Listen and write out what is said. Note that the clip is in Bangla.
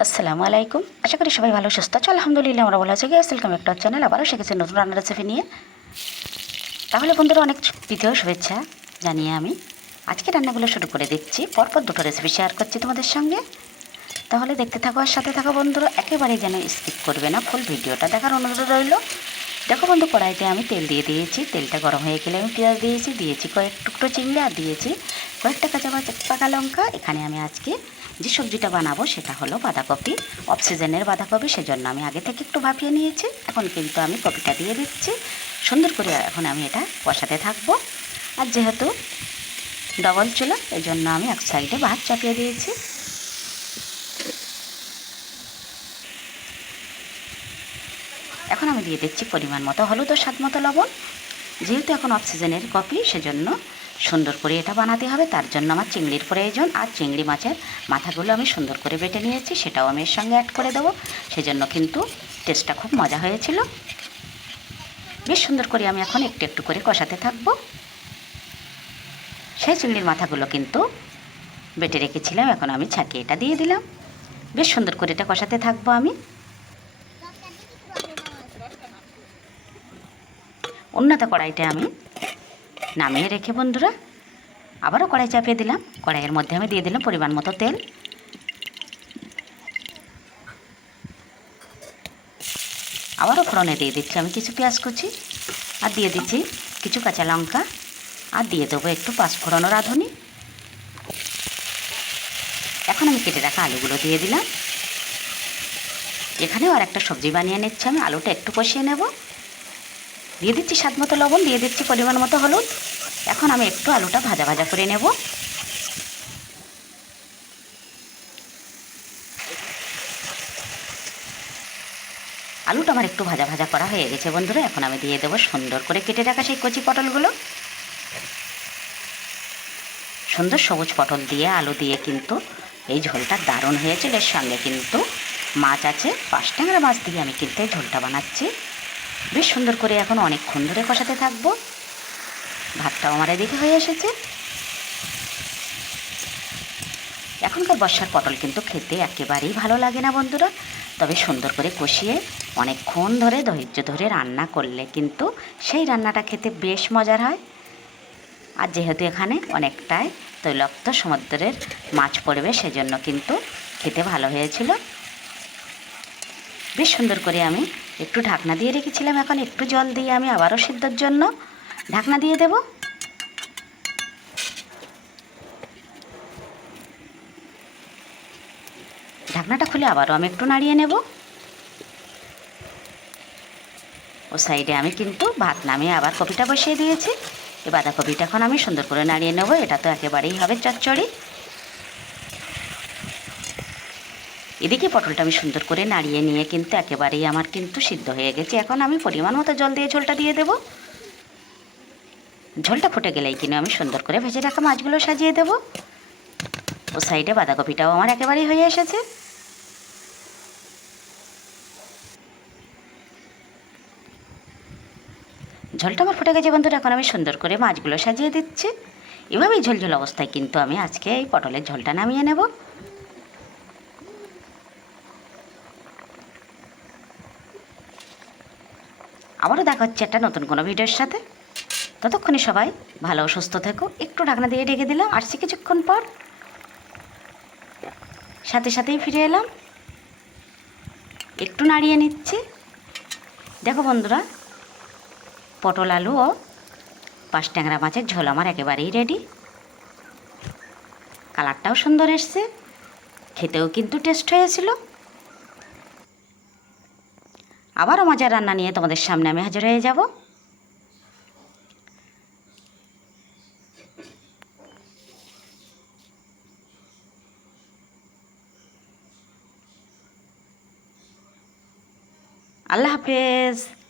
আসসালামু আলাইকুম। আশা করি সবাই ভালো, সুস্থ আছো। আলহামদুলিল্লাহ, আমরা ভালো আছি। গ্যাস ওয়েলকাম একটা চ্যানেল আবারও শিখেছি নতুন রান্নার রেসিপি নিয়ে। তাহলে বন্ধুরা, অনেক দ্বিতীয় শুভেচ্ছা জানিয়ে আমি আজকে রান্নাগুলো শুরু করে দিচ্ছি। পরপর দুটো রেসিপি শেয়ার করছি তোমাদের সঙ্গে। তাহলে দেখতে থাকো আর সাথে থাকো বন্ধুরা, একেবারেই যেন স্কিপ করবে না। ফুল ভিডিওটা দেখার অনুরোধ রইল। দেখো বন্ধু, কড়াইতে আমি তেল দিয়ে দিয়েছি। তেলটা গরম হয়ে গেলে আমি পেঁয়াজ দিয়েছি দিয়েছি কয়েক টুকরো চিংড়ি আর দিয়েছি কয়েকটা কাঁচা পাকা লঙ্কা। এখানে আমি আজকে যে সবজিটা বানাবো সেটা হলো বাঁধাকপি। অফ সিজনের বাঁধাকপি, সেজন্য আমি আগে থেকে একটু ভাপিয়ে নিয়েছি। এখন কিন্তু আমি কপিটা দিয়ে দিচ্ছি। সুন্দর করে এখন আমি এটা কষাতে থাকব। আর যেহেতু ডবল চুলা এই জন্য আমি এক সাইডে ভাত চাপিয়ে দিয়েছি। এখন আমি দিয়ে দিচ্ছি পরিমাণ মতো হলুদ ও স্বাদ মতো লবণ। যেহেতু এখন অক্সিজেনের কপি, সেজন্য সুন্দর করে এটা বানাতে হবে। তার জন্য আমার চিংড়ির প্রয়োজন। আর চিংড়ি মাছের মাথাগুলো আমি সুন্দর করে বেটে নিয়েছি, সেটাও আমি এর সঙ্গে অ্যাড করে দেবো। সেজন্য কিন্তু টেস্টটা খুব মজা হয়েছিল। বেশ সুন্দর করে আমি এখন একটু একটু করে কষাতে থাকব। সেই চিংড়ির মাথাগুলো কিন্তু বেটে রেখেছিলাম, এখন আমি ছাঁকিয়ে এটা দিয়ে দিলাম। বেশ সুন্দর করে এটা কষাতে থাকব আমি। উন্নত কড়াইটা আমি নামিয়ে রেখে বন্ধুরা, আবারও কড়াই চাপিয়ে দিলাম। কড়াইয়ের মধ্যে আমি দিয়ে দিলাম পরিমাণ মতো তেল। আবারও ফোড়নে দিয়ে দিচ্ছি আমি কিছু পেঁয়াজ কুচি আর দিয়ে দিচ্ছি কিছু কাঁচা লঙ্কা আর দিয়ে দেবো একটু পাঁচফোড়নও রাঁধুনি। এখন আমি কেটে রাখা আলুগুলো দিয়ে দিলাম। এখানেও আর একটা সবজি বানিয়ে নিচ্ছি আমি, আলুটা একটু কষিয়ে নেব। দিয়ে দিচ্ছি স্বাদ মতো লবণ, দিয়ে দিচ্ছি পরিমাণ মতো হলুদ। এখন আমি একটু আলুটা ভাজা ভাজা করে নেব। আলুটা আমার একটু ভাজা ভাজা করা হয়ে গেছে বন্ধুরা, এখন আমি দিয়ে দেবো সুন্দর করে কেটে রাখা সেই কচি পটলগুলো। সুন্দর সবুজ পটল দিয়ে, আলু দিয়ে কিন্তু এই ঝোলটা দারুণ হয়েছে। এর সঙ্গে কিন্তু মাছ আছে, পাঁচ ট্যাংরা মাছ দিয়ে আমি কিন্তু এই ঝোলটা বানাচ্ছি। বেশ সুন্দর করে এখন অনেকক্ষণ ধরে কষাতে থাকব। ভাতটাও আমার এদিকে হয়ে এসেছে। এখনকার বর্ষার পটল কিন্তু খেতে একেবারেই ভালো লাগে না বন্ধুরা। তবে সুন্দর করে কষিয়ে অনেকক্ষণ ধরে ধৈর্য ধরে রান্না করলে কিন্তু সেই রান্নাটা খেতে বেশ মজার হয়। আর যেহেতু এখানে অনেকটাই তৈলাক্ত সমুদ্রের মাছ পড়বে, সেজন্য কিন্তু খেতে ভালো হয়েছিল। বেশ সুন্দর করে আমি একটু ঢাকনা দিয়ে রেখেছিলাম এখন, একটু জল দিয়ে আমি আবারও সিদ্ধর জন্য ঢাকনা দিয়ে দেব। ঢাকনাটা খুলে আবারও আমি একটু নাড়িয়ে নেব। ও সাইডে আমি কিন্তু ভাত নামিয়ে আবার কপিটা বসিয়ে দিয়েছি। এই বাঁধাকপিটা এখন আমি সুন্দর করে নাড়িয়ে নেব, এটা তো একেবারেই হবে চচ্চড়ি। এদিকে পটলটা আমি সুন্দর করে নাড়িয়ে নিয়ে কিন্তু একেবারেই আমার কিন্তু সিদ্ধ হয়ে গেছে। এখন আমি পরিমাণ মতো জল দিয়ে ঝোলটা দিয়ে দেব। ঝোলটা ফুটে গেলেই কিনে আমি সুন্দর করে ভেজে রাখা মাছগুলো সাজিয়ে দেব। ও সাইডে বাঁধাকপিটাও আমার একেবারেই হয়ে এসেছে। ঝোলটা আমার ফুটে গেছে বন্ধুরা, এখন আমি সুন্দর করে মাছগুলো সাজিয়ে দিচ্ছি। এভাবেই ঝোলঝোল অবস্থায় কিন্তু আমি আজকে এই পটলের ঝোলটা নামিয়ে নেব। আবারও দেখা হচ্ছে একটা নতুন কোনো ভিডিওর সাথে। ততক্ষণে সবাই ভালো সুস্থ থেকো। একটু ঢাকনা দিয়ে ঢেকে দিলাম, আসছি কিছুক্ষণ পর। সাথে সাথেই ফিরে এলাম। একটু নাড়িয়ে নিচ্ছি। দেখো বন্ধুরা, পটল আলু ও পাঁচ ট্যাংরা মাছের ঝোল আমার একেবারেই রেডি কালারটাও সুন্দর এসছে। খেতেও কিন্তু টেস্ট হয়েছিল। আবারও মজার রান্না নিয়ে তোমাদের সামনে আমি হাজির হয়ে যাব। আল্লাহ হাফেজ।